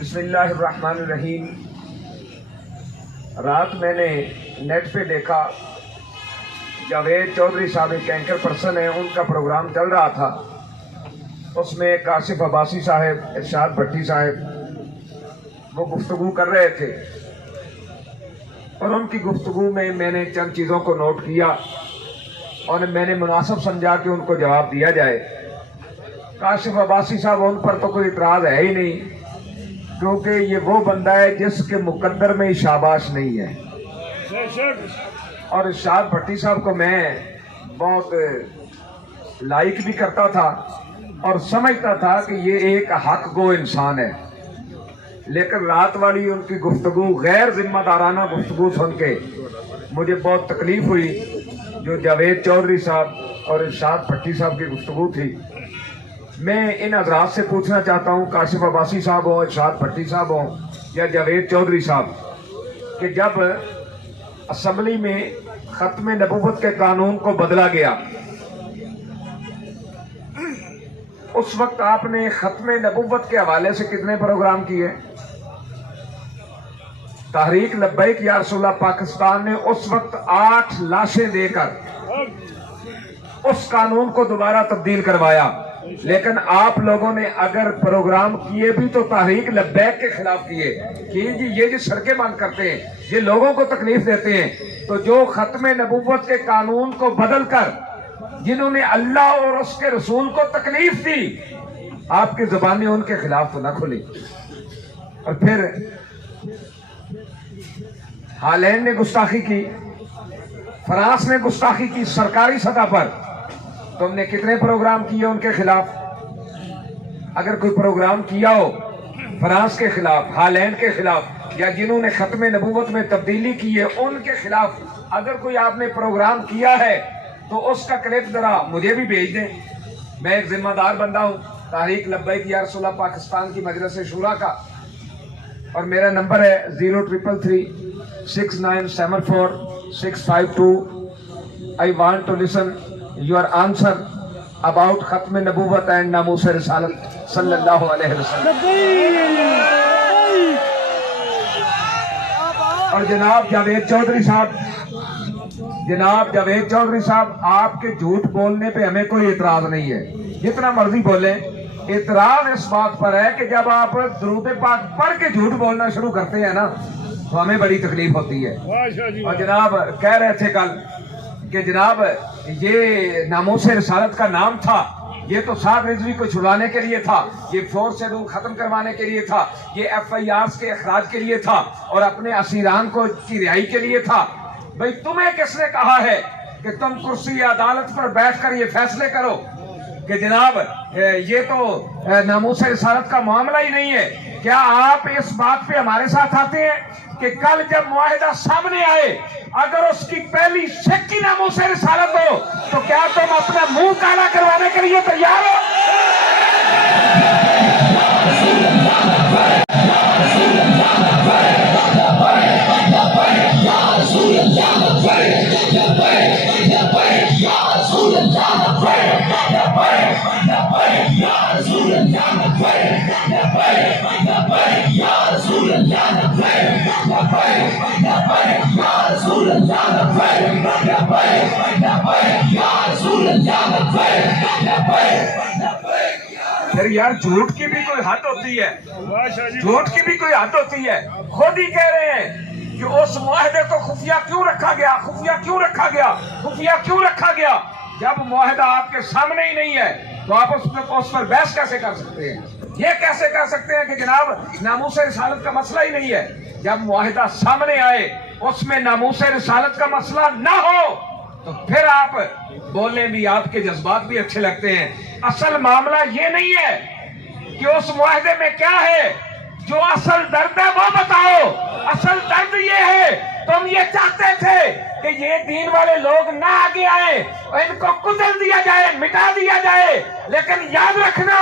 بسم اللہ الرحمن الرحیم۔ رات میں نے نیٹ پہ دیکھا جاوید چودھری صاحب ایک اینکر پرسن ہیں، ان کا پروگرام چل رہا تھا۔ اس میں کاشف عباسی صاحب، ارشاد بھٹی صاحب وہ گفتگو کر رہے تھے، اور ان کی گفتگو میں نے چند چیزوں کو نوٹ کیا اور میں نے مناسب سمجھا کہ ان کو جواب دیا جائے۔ کاشف عباسی صاحب، ان پر تو کوئی اعتراض ہے ہی نہیں، کیونکہ یہ وہ بندہ ہے جس کے مقدر میں شاباش نہیں ہے۔ اور ارشاد بھٹی صاحب کو میں بہت لائک بھی کرتا تھا اور سمجھتا تھا کہ یہ ایک حق گو انسان ہے، لیکن رات والی ان کی گفتگو، غیر ذمہ دارانہ گفتگو سن کے مجھے بہت تکلیف ہوئی۔ جو جاوید چودھری صاحب اور ارشاد بھٹی صاحب کی گفتگو تھی، میں ان حضرات سے پوچھنا چاہتا ہوں، کاشف عباسی صاحب ہوں، ارشاد بھٹی صاحب ہوں یا جاوید چودھری صاحب، کہ جب اسمبلی میں ختم نبوت کے قانون کو بدلا گیا، اس وقت آپ نے ختم نبوت کے حوالے سے کتنے پروگرام کیے؟ تحریک لبیک یا رسول اللہ پاکستان نے اس وقت 8 لاشیں دے کر اس قانون کو دوبارہ تبدیل کروایا، لیکن آپ لوگوں نے اگر پروگرام کیے بھی تو تحریک لبیک کے خلاف کیے کہ جی یہ سڑکیں بند کرتے ہیں، یہ لوگوں کو تکلیف دیتے ہیں۔ تو جو ختم نبوت کے قانون کو بدل کر جنہوں نے اللہ اور اس کے رسول کو تکلیف دی، آپ کی زبانیں ان کے خلاف تو نہ کھلی۔ اور پھر ہالینڈ نے گستاخی کی، فرانس نے گستاخی کی سرکاری سطح پر، تم نے کتنے پروگرام کیے ان کے خلاف؟ اگر کوئی پروگرام کیا ہو فرانس کے خلاف، ہالینڈ کے خلاف، یا جنہوں نے ختم نبوت میں تبدیلی کی ہے ان کے خلاف اگر کوئی آپ نے پروگرام کیا ہے تو اس کا کلپ ذرا مجھے بھی بھیج دیں۔ میں ایک ذمہ دار بندہ ہوں تحریک لبیک یا رسول اللہ پاکستان کی مجلس شورا کا، اور میرا نمبر ہے 03336974 652۔ I want to listen your answer about ختم نبوت and ناموس رسالت صلی اللہ علیہ وسلم۔ اور جناب جاوید چودھری صاحب، آپ کے جھوٹ بولنے پہ ہمیں کوئی اعتراض نہیں ہے، جتنا مرضی بولیں۔ اعتراض اس بات پر ہے کہ جب آپ درود پاک پڑھ کے جھوٹ بولنا شروع کرتے ہیں نا تو ہمیں بڑی تکلیف ہوتی ہے۔ اور جناب کہہ رہے تھے کل کہ جناب یہ ناموس رسالت کا نام تھا، یہ تو سعد رضوی کو چھڑانے کے لیے تھا، یہ فورس شیڈول ختم کروانے کے لیے تھا، یہ FIRs کے اخراج کے لیے تھا، اور اپنے اسیران کی رہائی کے لیے تھا۔ بھئی تمہیں کس نے کہا ہے کہ تم کرسی عدالت پر بیٹھ کر یہ فیصلے کرو کہ جناب یہ تو ناموس رسالت کا معاملہ ہی نہیں ہے؟ کیا آپ اس بات پہ ہمارے ساتھ آتے ہیں کہ کل جب معاہدہ سامنے آئے اگر اس کی پہلی شک کی ناموس رسالت ہو تو کیا تم اپنا منہ کالا کروانے کے لیے تیار ہو؟ پھر یار جھوٹ کی بھی کوئی حد ہوتی ہے، جھوٹ کی بھی کوئی حد ہوتی ہے۔ خود ہی کہہ رہے ہیں کہ اس معاہدے کو خفیہ کیوں رکھا گیا، خفیہ کیوں رکھا گیا، خفیہ کیوں رکھا گیا؟ جب معاہدہ آپ کے سامنے ہی نہیں ہے تو آپ اس پر بحث کیسے کر سکتے ہیں؟ یہ کیسے کر سکتے ہیں کہ جناب ناموس رسالت کا مسئلہ ہی نہیں ہے؟ جب معاہدہ سامنے آئے اس میں ناموس رسالت کا مسئلہ نہ ہو تو پھر آپ بولنے بھی، آپ کے جذبات بھی اچھے لگتے ہیں۔ اصل معاملہ یہ نہیں ہے کہ اس معاہدے میں کیا ہے، جو اصل درد ہے وہ بتاؤ۔ اصل درد یہ ہے، تم یہ چاہتے تھے کہ یہ دین والے لوگ نہ آگے آئے، ان کو کچل دیا جائے، مٹا دیا جائے، لیکن یاد رکھنا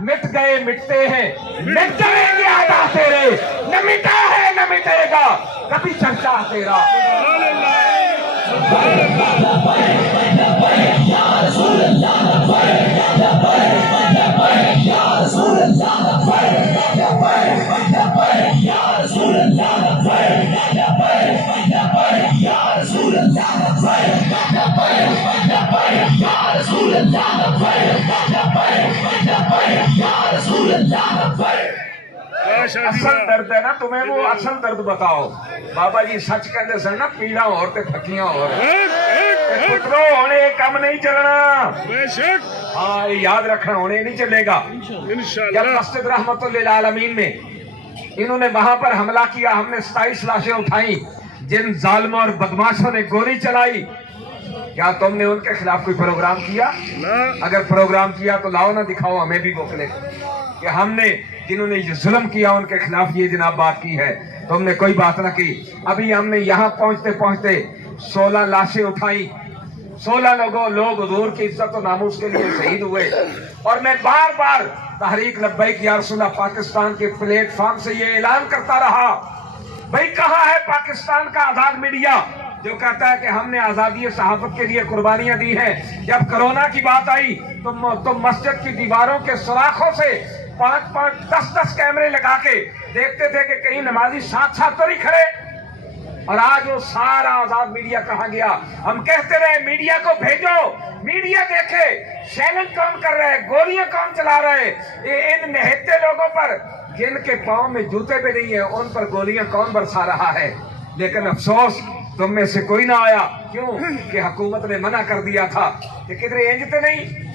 مٹ گئے مٹتے ہیں، مٹ جائیں گے آدھا تیرے، نہ مٹا ہے نہ مٹے گا کبھی چرچا تیرا۔ Ya Rasul Allah, اصل درد ہے نا تمہیں وہ اصل درد بتاؤ بابا جی سچ کہتے سن نا پیڑا اور تے پھکیاں اور پترو ہونے کم نہیں چلنا ہاں یہ یاد رکھنا ہونے نہیں چلے گا جب مسجد رحمت للعالمین میں انہوں نے وہاں پر حملہ کیا ہم نے 27 لاشیں اٹھائیں جن ظالموں اور بدماشوں نے گولی چلائی کیا تم نے ان کے خلاف کوئی پروگرام کیا اگر پروگرام کیا تو لاؤ نہ دکھاؤ ہمیں بھی بوکلے کہ ہم نے جنہوں نے یہ ظلم کیا ان کے خلاف یہ جناب بات کی ہے تم نے کوئی بات نہ کی ابھی ہم نے یہاں پہنچتے پہنچتے 16 لاشیں اٹھائیں 16 لوگ حضور کی عزت و ناموس کے لیے شہید ہوئے اور میں بار بار تحریک لبیک یا رسول اللہ پاکستان کے پلیٹ فارم سے یہ اعلان کرتا رہا بھئی کہاں ہے پاکستان کا آزاد میڈیا جو کہتا ہے کہ ہم نے آزادی صحافت کے لیے قربانیاں دی ہیں جب کرونا کی بات آئی تو مسجد کی دیواروں کے سوراخوں سے 5-5 10-10 کیمرے لگا کے دیکھتے تھے کہ کہیں نمازی ساتھ تو نہیں کھڑے اور آج وہ سارا آزاد میڈیا کہاں گیا ہم کہتے رہے میڈیا کو بھیجو میڈیا دیکھے شیلنج کون کر رہے گولیاں کون چلا رہے ان نہتے لوگوں پر جن کے پاؤں میں جوتے بھی نہیں ہیں ان پر گولیاں کون برسا رہا ہے لیکن افسوس تم میں سے کوئی نہ آیا کیوں کہ حکومت نے منع کر دیا تھا کہ کدھر انجتے نہیں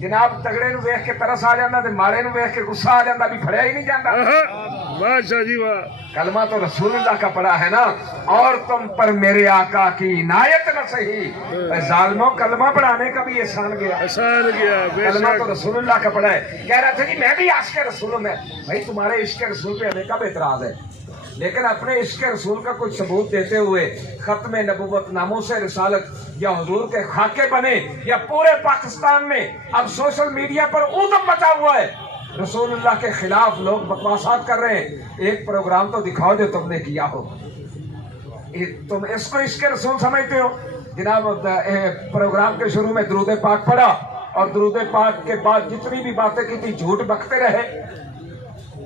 جناب تگڑے نو ویکھ کے ترس آ جاندہ تے ماڑے نو ویکھ کے غصہ آ جاندہ بھی پھڑیا ہی نہیں جاندہ بادشاہ جی واہ کلمہ تو رسول اللہ کا پڑھا ہے نا اور تم پر میرے آقا کی عنایت نہ صحیح ظالموں کلمہ پڑھانے کا بھی احسان گیا کلمہ تو رسول اللہ کا پڑھا ہے کہہ رہا تھا جی میں بھی عاشق رسول ہوں میں بھائی تمہارے عشق رسول پہ ہمیں کب اعتراض ہے لیکن اپنے عشق رسول کا کوئی ثبوت دیتے ہوئے ختم نبوت ناموس رسالت یا حضور کے خاکے بنے یا پورے پاکستان میں اب سوشل میڈیا پر اودم مچا ہوا ہے رسول اللہ کے خلاف لوگ بکواسات کر رہے ہیں ایک پروگرام تو دکھاؤ جو تم نے کیا ہو تم اس کو عشق رسول سمجھتے ہو جناب پروگرام کے شروع میں درود پاک پڑھا اور درود پاک کے بعد جتنی بھی باتیں کی تھی جھوٹ بکتے رہے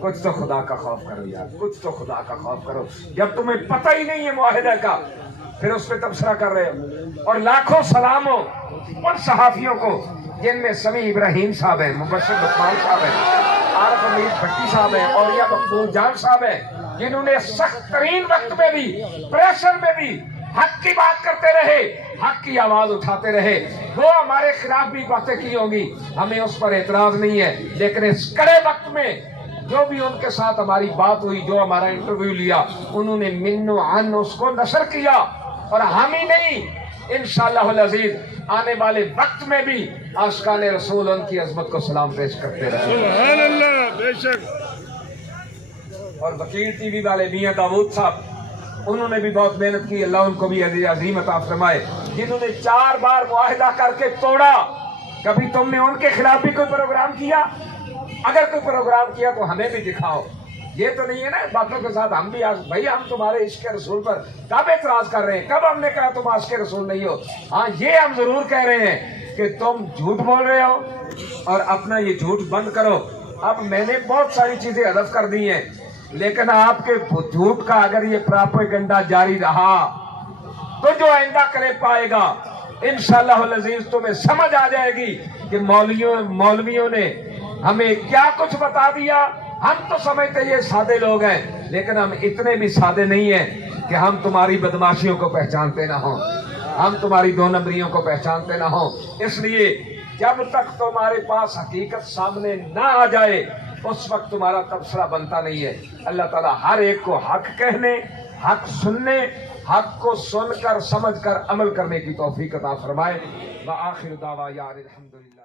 کچھ تو خدا کا خوف کرو یار کچھ تو خدا کا خوف کرو جب تمہیں پتہ ہی نہیں ہے معاہدہ کا پھر اس پہ تبصرہ کر رہے ہو اور لاکھوں سلاموں ان صحافیوں کو جن میں سمیع ابراہیم صاحب ہیں مبشر لقمان صاحب ہیں عارف امید بھٹی صاحب ہیں اولیاء مقبول جان صاحب ہیں جنہوں نے سخت ترین وقت میں بھی پریشر میں بھی حق کی بات کرتے رہے حق کی آواز اٹھاتے رہے وہ ہمارے خلاف بھی باتیں کی ہوں گی ہمیں اس پر اعتراض نہیں ہے لیکن اس کڑے وقت میں جو بھی ان کے ساتھ ہماری بات ہوئی جو ہمارا انٹرویو لیا انہوں نے من و عن اس کو نشر کیا اور ہم ہی نہیں انشاءاللہ العزیز آنے والے وقت میں بھی عاشقان رسول ان کی عظمت کو سلام پیش کرتے رہے سبحان اللہ بے شک اور وکیل ٹی وی والے میاں داؤد صاحب انہوں نے بھی بہت محنت کی اللہ ان کو بھی عظیم عطا فرمائے جنہوں نے 4 بار معاہدہ کر کے توڑا کبھی تم نے ان کے خلاف بھی کوئی پروگرام کیا اگر کوئی پروگرام کیا تو ہمیں بھی دکھاؤ یہ تو نہیں ہے نا باتوں کے ساتھ ہم بھی بھائی ہم تمہارے عشق رسول پر کب اعتراض کر رہے ہیں کب ہم نے کہا تم عاشق رسول نہیں ہو ہاں یہ ہم ضرور کہہ رہے ہیں کہ تم جھوٹ بول رہے ہو اور اپنا یہ جھوٹ بند کرو اب میں نے بہت ساری چیزیں حذف کر دی ہیں لیکن آپ کے جھوٹ کا اگر یہ پراپیگنڈا جاری رہا تو جو آئندہ کرے پائے گا انشاءاللہ العزیز تمہیں سمجھ آ جائے گی کہ مولویوں نے ہمیں کیا کچھ بتا دیا ہم تو سمجھتے یہ سادے لوگ ہیں لیکن ہم اتنے بھی سادے نہیں ہیں کہ ہم تمہاری بدماشیوں کو پہچانتے نہ ہوں ہم تمہاری 2 نمبریوں کو پہچانتے نہ ہوں اس لیے جب تک تمہارے پاس حقیقت سامنے نہ آ جائے اس وقت تمہارا تبصرہ بنتا نہیں ہے اللہ تعالیٰ ہر ایک کو حق کہنے حق سننے حق کو سن کر سمجھ کر عمل کرنے کی توفیق عطا فرمائے وآخر دعوانا الحمدللہ